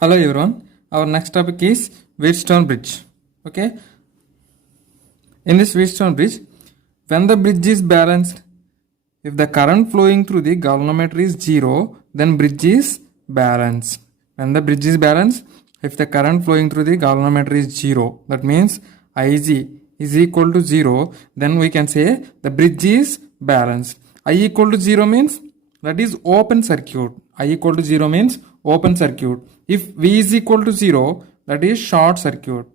Hello everyone. Our next topic is Wheatstone bridge. Okay. In this Wheatstone bridge, when the bridge is balanced, if the current flowing through the galvanometer is 0, then bridge is balanced. When the bridge is balanced, if the current flowing through the galvanometer is 0, that means Ig is equal to 0, then we can say the bridge is balanced. I equal to 0 means that is open circuit. I equal to 0 means open circuit. If V is equal to 0, that is short circuit.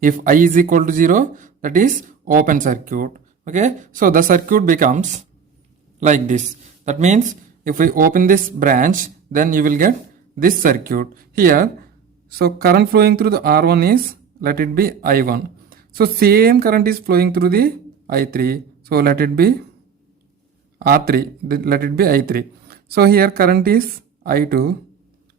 If I is equal to 0, that is open circuit. Okay, so the circuit becomes like this. That means if we open this branch, then you will get this circuit here. So current flowing through the R1 is, let it be I1. So same current is flowing through the I3. So let it be R3, let it be I3. So here current is I2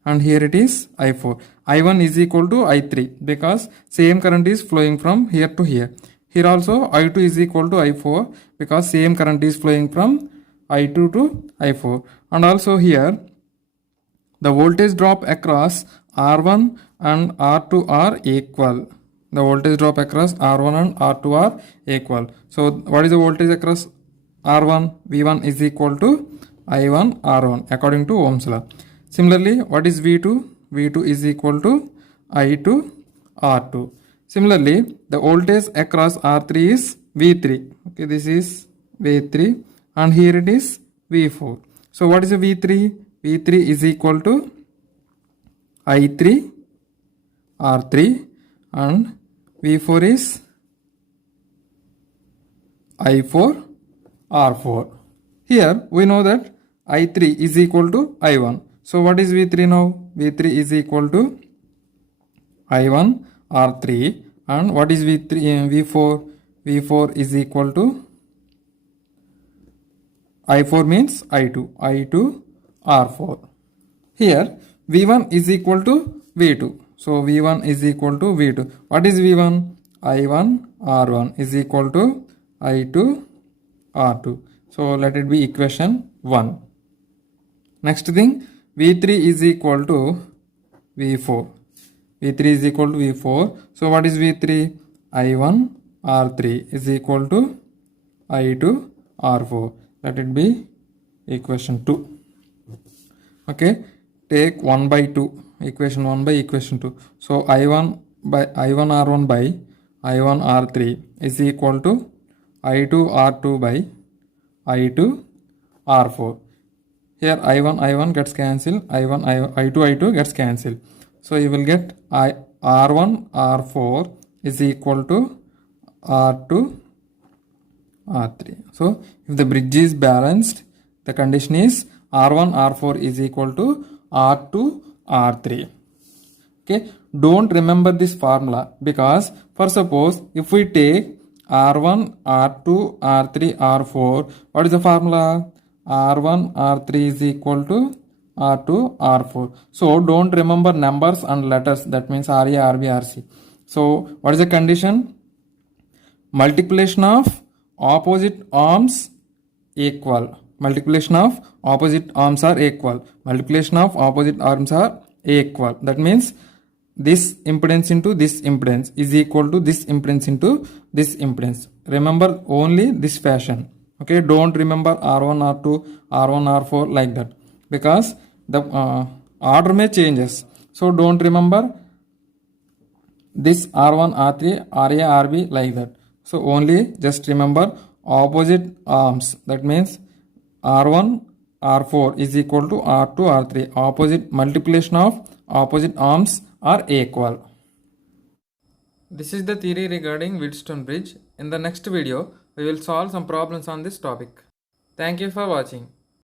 and here it is I4. I1 is equal to I3 because same current is flowing from here to here. Here also I2 is equal to I4 because same current is flowing from I2 to I4. And also here the voltage drop across R1 and R2 are equal. The voltage drop across R1 and R2 are equal. So what is the voltage across R1? V1 is equal to I1 R1 according to Ohm's law. Similarly, what is V2? V2 is equal to I2 R2. Similarly, the voltage across R3 is V3. Okay, this is V3 and here it is V4. So what is the V3? V3 is equal to I3 R3 and V4 is I4 R4. Here we know that I3 is equal to I1. So what is V3 now? V3 is equal to I1 R3 and what is V3 V4? V4 is equal to I4 means I2 R4. Here V1 is equal to V2. So V1 is equal to V2. What is V1? I1 R1 is equal to I2 R2. So let it be equation 1. Next thing, V3 is equal to V4. V3 is equal to V4. So what is V3? I1 R3 is equal to I2 R4. Let it be equation 2. Okay, take 1 by 2. Equation 1 by equation 2. So I1 R1 by I1 R3 is equal to I2 R2 by I2 R4. Here I1 gets cancelled, I2 gets cancelled. So you will get R1 R4 is equal to R2 R3. So if the bridge is balanced, the condition is R1 R4 is equal to R2 R3. Okay, don't remember this formula because for suppose if we take R1 R2 R3 R4, what is the formula? R1 R3 is equal to R2 R4. So don't remember numbers and letters, that means RA RB RC. So what is the condition? Multiplication of opposite arms equal. Multiplication of opposite arms are equal. Multiplication of opposite arms are equal. That means this impedance into this impedance is equal to this impedance into this impedance. Remember only this fashion. Okay, don't remember R1 R2 R1 R4 like that because the order may changes. So don't remember this R1 R3 RA RB like that. So only just remember opposite arms. That means R1 R4 is equal to R2 R3. Opposite multiplication of opposite arms are equal. This is the theory regarding Wheatstone bridge. In the next video, we will solve some problems on this topic. Thank you for watching.